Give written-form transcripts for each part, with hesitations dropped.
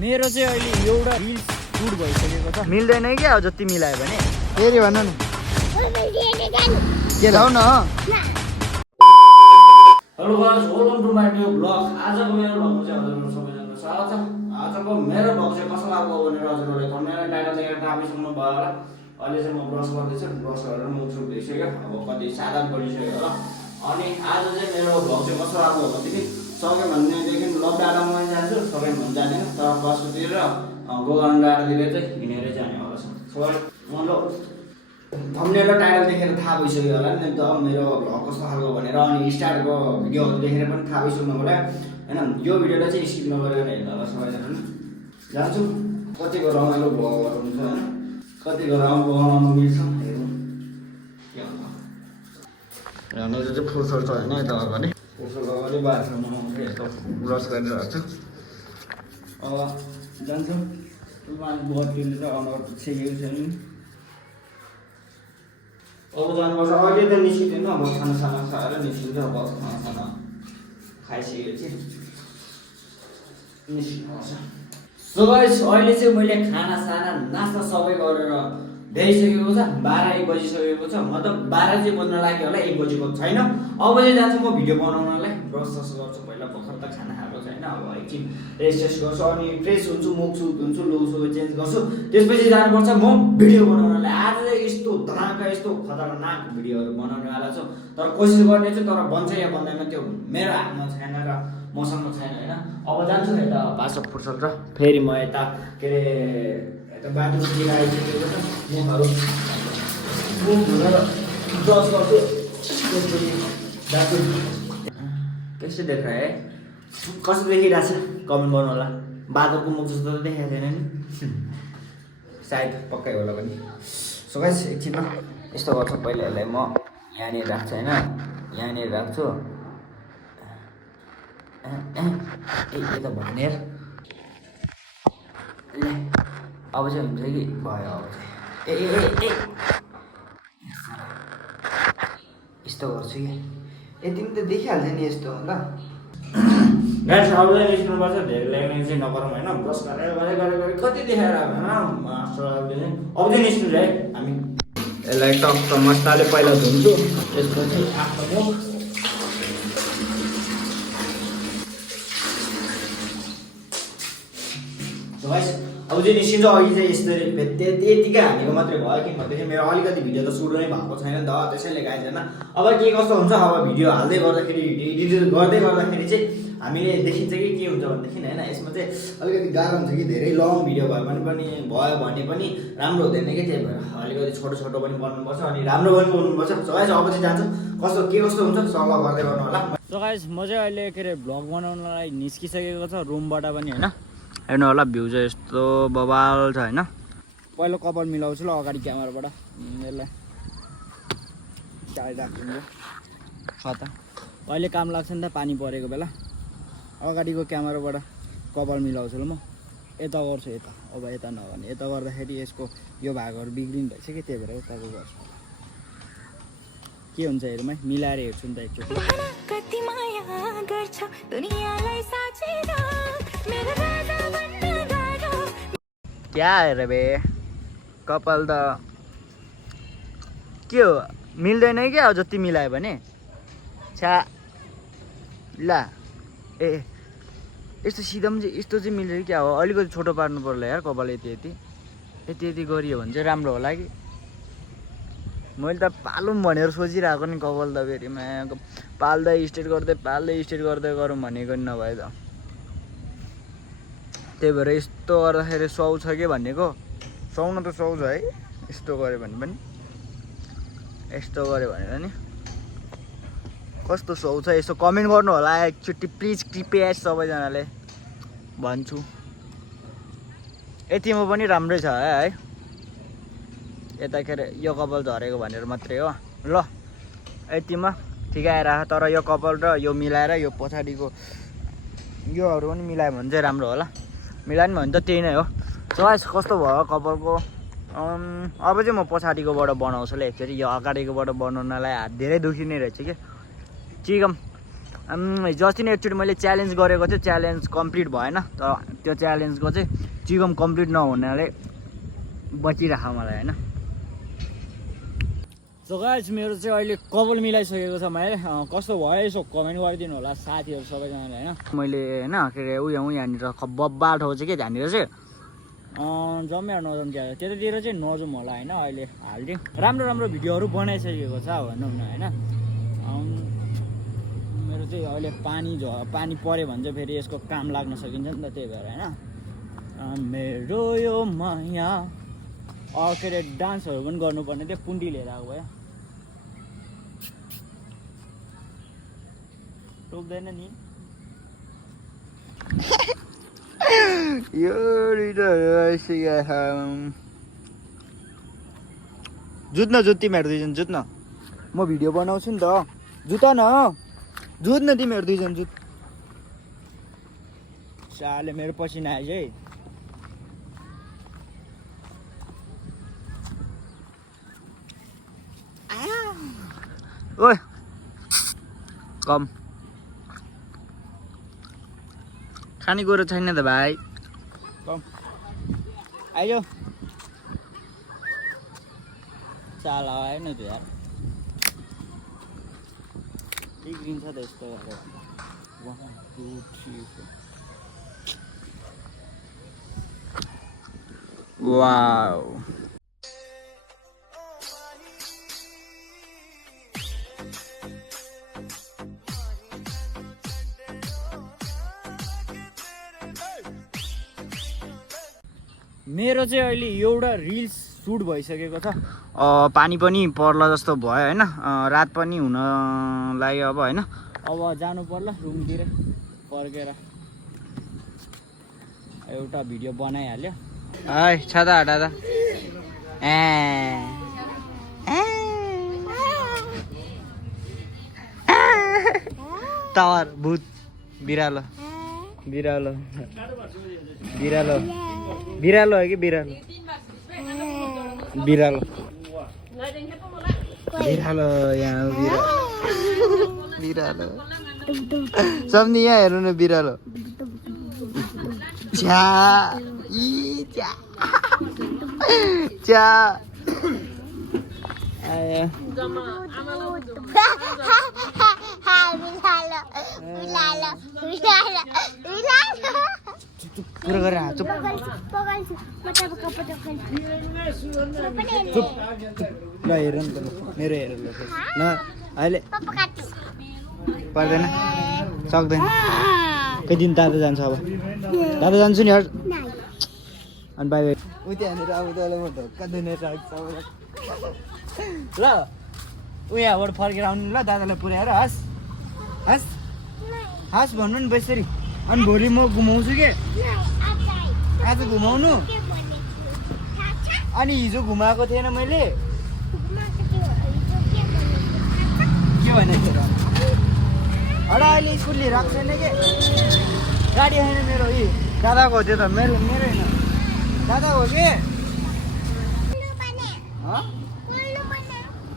मेरो चाहिँ अहिले एउटा रिल्स सुट भइसकेको छ मिल्दैन क्या अब जति मिलायो भने फेरि भन न के लाउ न hello guys welcome to my new blog आजको मेरो ब्लगमा चाहिँ हजुरहरु सबैजनालाई स्वागत छ आजको मेरो ब्लग चाहिँ कसो लाग्यो भनेर हजुरहरुले थम्बनेल टाइटल देखेर थाहा पाइसक्नु भयो होला अहिले चाहिँ म ब्रस गर्दैछु ब्रस गरेर मुख धुइसक्यो अब कति साधा परिसक्यो होला अनि आज चाहिँ मेरो ब्लग चाहिँ कसो लाग्यो भनेदेखि सके भन्नेदेखि लभ डाँडामा जान्छु सबै भन्न जाँदैन तर बसुतिर गोगन डाँडातिर चाहिँ हिँडेर जाने होला सो मतलब थम्बनेल र टाइटल देखेर थाहा भइसक्यो होला नि त मेरो भ्लग कस्तो खालको भनेर अनि स्टार्टको भिडियोहरू देखेर पनि थाहा भइसक्नु होला हैन यो भिडियोलाई चाहिँ स्किप नगरेर हेर्नु होला सबैजना जान्छु कतिको रमाइलो भ्लगहरू हुन्छ हैन कतिको राम्रो बनाउनु मिल्छ हेरौँ के हुन्छ यहाँ चाहिँ फुर्सद छ हैन यता अगाडि फुर्सद अगाडि बाथरुममा आउँछु यस्तो ब्रस गरिरहेको छु अब जान्छु बत्तीले चाहिँ अनुहार छेकेको छैन अब जानुपर्छ अहिले त निस्किँदैन अब खानासाना खाएर निस्किन्छ अब खानासाना खाइसकेपछि निस्किनुपर्छ सो गाइस अहिले चाहिँ मैले खानासाना नास्ता सबै गरेर भ्याइसकेको छ 12-1 बजिसकेको छ मतलब 12 चाहिँ बज्न लाग्यो होला 1 बजेको छैन अब चाहिँ जान्छु म भिडियो बनाउनलाई ब्रस सस गर्छु पहिला भर्खर त खाना खाएको छैन अब एकछिन रेस्ट गर्छु अनि फ्रेस हुन्छु मुख सुख धुन्छु लुगा सुगा चेन्ज गर्छु त्यसपछि जानुपर्छ म भिडियो बनाउनलाई आज चाहिँ यस्तो धमाका यस्तो खतरनाक भिडियोहरू बनाउनेवाला छु तर कोसिस गर्ने छु तर बन्छ या बन्दैन त्यो मेरो हातमा छैन र मसँग छैन हैन अब जान्छु यता पासो फुर्सद र फेरि म यता के रे यता बाथरुमतिर आइसकेको छ मुखहरू मुख धुएर ब्रस गर्छु त्यसपछि बाथरुम कैसे देखाए है कस्तो देखिरहेको छ कमेन्ट गर्नु होला बादरको मुख जस्तो त देखाएको छैन नि सायद पक्कै होला पनि सो गाइस एकछिनमा यस्तो गर्छु पहिला यसलाई म यहाँनिर राख्छु हैन यहाँनिर राख्छु यता भनेर ल अब चाहिँ हुन्छ कि भयो अब चाहिँ यस्तो गर्छु कि तिमी त देखिहाल्छ नि यस्तो ल गाइस अब चाहिँ निस्किनुपर्छ धेरै लाग्ने चाहिँ नगरौँ हैन ब्रस गरेर कति देखाएर हैन मास्टर अब चाहिँ निस्किन्छ है हामी यसलाई टक्क मस्ताले पहिला धुन्छु त्यसपछि आफ्नो मुख गाइस अब चाहिँ निस्किन्छ अघि चाहिँ यस्तरी त्यतिकै हामीको मात्रै भयो कि भन्दाखेरि मेरो अलिकति भिडियो त सुरु नै भएको छैन नि त त्यसैले गाइस हैन अब के कस्तो हुन्छ अब भिडियो हाल्दै गर्दाखेरि एडिट गर्दै गर्दाखेरि चाहिँ हामीले देखिन्छ कि के हुन्छ भनेदेखि हैन यसमा चाहिँ अलिकति गाह्रो हुन्छ कि धेरै लङ भिडियो भयो भने पनि राम्रो हुँदैन कि त्यही भएर अलिकति छोटो छोटो पनि बनाउनुपर्छ अनि राम्रो पनि बनाउनुपर्छ सो गाइस अब चाहिँ जान्छ के कस्तो हुन्छ सल्लाह गर्दै गर्नु होला सो गाइस म चाहिँ अहिले के रे भ्लग बनाउनलाई निस्किसकेको छ रुमबाट पनि हैन हेर्नु होला भ्यू चाहिँ यस्तो बबाल छ हैन पहिलो कपाल मिलाउँछु ल अगाडि क्यामेराबाट यसलाई टाढी राख्छु खता अहिले काम लाग्छ नि त पानी परेको बेला अगाडिको क्यामेराबाट कपाल मिलाउँछु ल म यता गर्छु यता अब यता नगर्ने यता गर्दाखेरि यसको यो भागहरू बिग्रिनु भएछ कि त्यही भएर यताको गर्छु के हुन्छ हेरौँ है मिलाएर हेर्छु नि त एकचोटि क्या हेर बे कपाल त के हो मिल्दैन क्या जति मिलायो भने छ्या ल ए यस्तो सिधा पनि यस्तो चाहिँ मिल्छ क्या हो अलिकति छोटो पार्नु पर्ला यार कपाल यति गरियो भने चाहिँ राम्रो होला कि मैले त पालौँ भनेर सोचिरहेको नि कपाल त फेरि पाल्दै स्ट्रेट गर्दै गरौँ भनेको नि नभए त त्यही भएर यस्तो गर्दाखेरि सुहाउँछ कि भनेको सुहाउन त सुहाउँछ है यस्तो गऱ्यो भने पनि यस्तो गऱ्यो भनेर नि कस्तो सुहाउँछ यसो कमेन्ट गर्नु होला एकचोटि प्लिज कृपया सबैजनाले भन्छु यतिमा पनि राम्रै छ है यता के अरे यो कपाल झरेको भनेर मात्रै हो ल यतिमा ठिकै आएर तर यो कपाल र यो मिलाएर यो पछाडिको योहरू पनि मिलायो भने चाहिँ राम्रो होला मिलाएन भने त त्यही नै हो सो गाइस कस्तो भयो कपालको अब चाहिँ म पछाडिकोबाट बनाउँछु ल एकचोटि यो अगाडिकोबाट बनाउनलाई हात धेरै दुखिने रहेछ कि चिकम जस्ती नै एकचोटि मैले च्यालेन्ज गरेको थियो, च्यालेन्ज कम्प्लिट भएन। तर त्यो च्यालेन्जको चाहिँ चिगम कम्प्लिट नहुनाले बचिरहेको मलाई होइन। सो गाइस मेरो चाहिँ अहिले कपाल मिलाइसकेको छ मैले। कस्तो भयो यसो कमेन्ट गरिदिनु होला साथीहरू सबैजनाले होइन। मैले होइन के अरे यहाँनिर बब्बा ठाउँ चाहिँ के त्यहाँनिर चाहिँ जम्मै नजाउँ क्या, त्यतातिर चाहिँ नजाउँ होला होइन। अहिले हालिदिउँ, राम्रो राम्रो भिडियोहरू बनाइसकेको छ भनौँ न होइन। मेरो चाहिँ अहिले पानी पऱ्यो भने चाहिँ फेरि यसको काम लाग्न सकिन्छ नि त, त्यही भएर होइन। मेरो यो माया के अरे डान्सहरू पनि गर्नुपर्ने थियो, पुन्टी लिएर आएको भयो। टोक्दैन नि जुत्न तिमीहरू दुईजना जुत्न, म भिडियो बनाउँछु नि त। जुत न जुत्न तिमीहरू दुईजना जुत। साले मेरो पसिना आएछ है। ओए कम खानेकुरो छैन त भाइ, कम आइज। चाला आएन त यार, बिग्रिन्छ त यस्तो गरेर। 1 2 3 4 वाउ। मेरो चाहिँ अहिले एउटा रिल्स सुट भइसकेको छ। पानी पनि पर्ला जस्तो भयो होइन, रात पनि हुन लाग्यो अब होइन। अब जानु पर्ला रुमतिर फर्केर, एउटा भिडियो बनाइहाल्यो। है छाता हटा त। टावर भूत बिरालो बिरालो बिरालो बिरालो है कि बिरालो बिरालो बिरालो यहाँ बिरालो सबनी यहाँ हेर्नु न बिरालो। च्या च्या च्या पुरा गरेर चुप चुप ल हेर नि त मेरो हेर ल अहिले पर्दैन सक्दैन। कति दिन दादा जान्छ अब, दादा जान्छु नि अनि बाई बाई। उ त्यहाँनिर अब तँलाई म धक्का दिने राख्छ ल। उ यहाँबाट फर्केर आउनु ल, दादालाई पुऱ्याएर हस् हस् हस् भन्नु नि बेसरी। अनि भोलि म घुमाउँछु के, आज घुमाउनु। अनि हिजो घुमाएको थिएन मैले, के भनेको थिएँ र? हडा अहिले स्कुल लिएर आएको छैन के, गाडी आएन मेरो। यी दादाको हो त्यो त, मेरो मेरो होइन, दादाको हो के।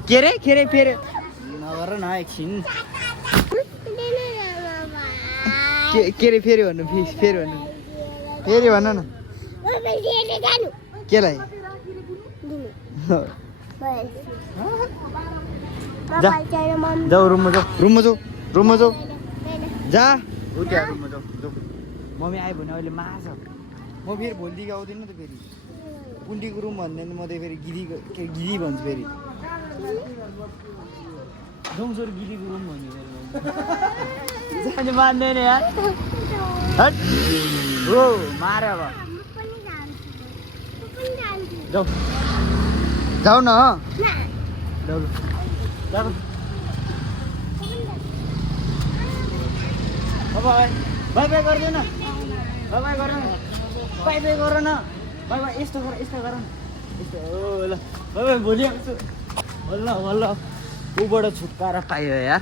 के रे फेरि नगर न एकछिन। के रे फेरि भन्नु, फेरि भन्नु, फेरि भन न। केलाई जाऊ रुममा जाऊ, रुममा जाऊ, रुममा जाऊ जा। उ त्यहाँ रुममा जाऊ जाऊ। मम्मी आयो भने अहिले मार्छ। म फेरि भोलिदेखि आउँदिनँ त फेरि। पुन्टीको रुम भन्दैन म त फेरि गिरी भन्छु फेरि। जाउँसोर गिरीको रुम भन्यो जानु मान्दैन यार। हट हो मार अब जाऊ जाऊ न जाऊ जाऊ। बाई बाई बाई गर्दैन, बाई बाई गर न, बाई बाई गर न, बाई बाई यस्तो गर न यस्तो। ल बाई बाई भोलि आउँछु। बल्ल बल्ल ऊबाट छुटकारा पायो यार।